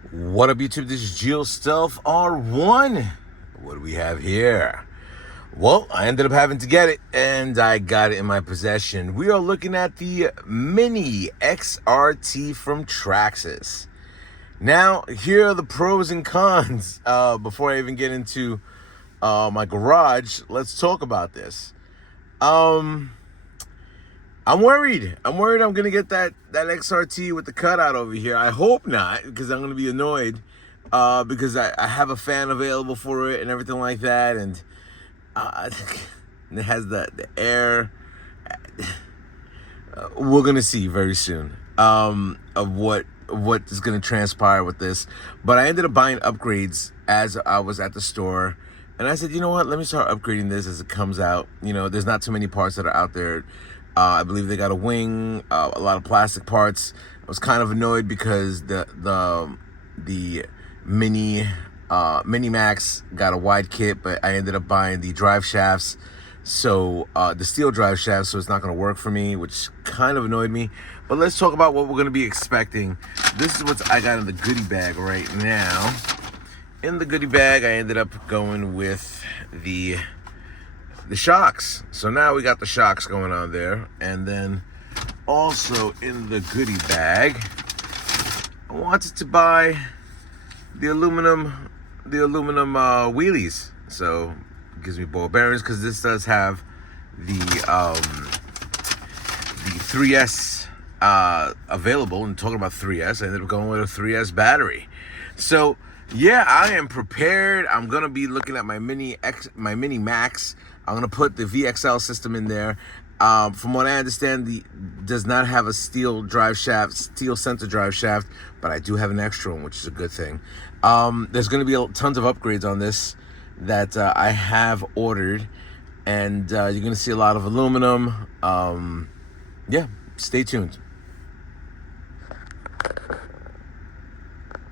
What up, YouTube? This is Geo Stealth R1. What do we have here? Well, I ended up having to get it, and I got it in my possession. We are looking at the Mini XRT from Traxxas. Now, here are the pros and cons. Before I even get into my garage, let's talk about this. I'm worried. I'm gonna get that XRT with the cutout over here. I hope not, because I'm gonna be annoyed. Because I have a fan available for it and everything like that, and it has the air. We're gonna see very soon of what is gonna transpire with this. But I ended up buying upgrades as I was at the store. And I said, you know what, let me start upgrading this as it comes out. You know, there's not too many parts that are out there. I believe they got a wing, a lot of plastic parts. I was kind of annoyed because the Mini Max got a wide kit, but I ended up buying the drive shafts. So the steel drive shafts, so it's not going to work for me, which kind of annoyed me. But let's talk about what we're going to be expecting. This is what I got in the goodie bag right now. In the goodie bag, I ended up going with the shocks. So now we got the shocks going on there. And then also in the goodie bag, I wanted to buy the aluminum wheelies. So it gives me ball bearings, because this does have the 3S available. And talking about 3S, I ended up going with a 3S battery. So yeah, I am prepared. I'm gonna be looking at my Mini Max. I'm gonna put the VXL system in there. From what I understand, does not have a steel center drive shaft, but I do have an extra one, which is a good thing. There's gonna be tons of upgrades on this that I have ordered, and you're gonna see a lot of aluminum. Yeah, stay tuned.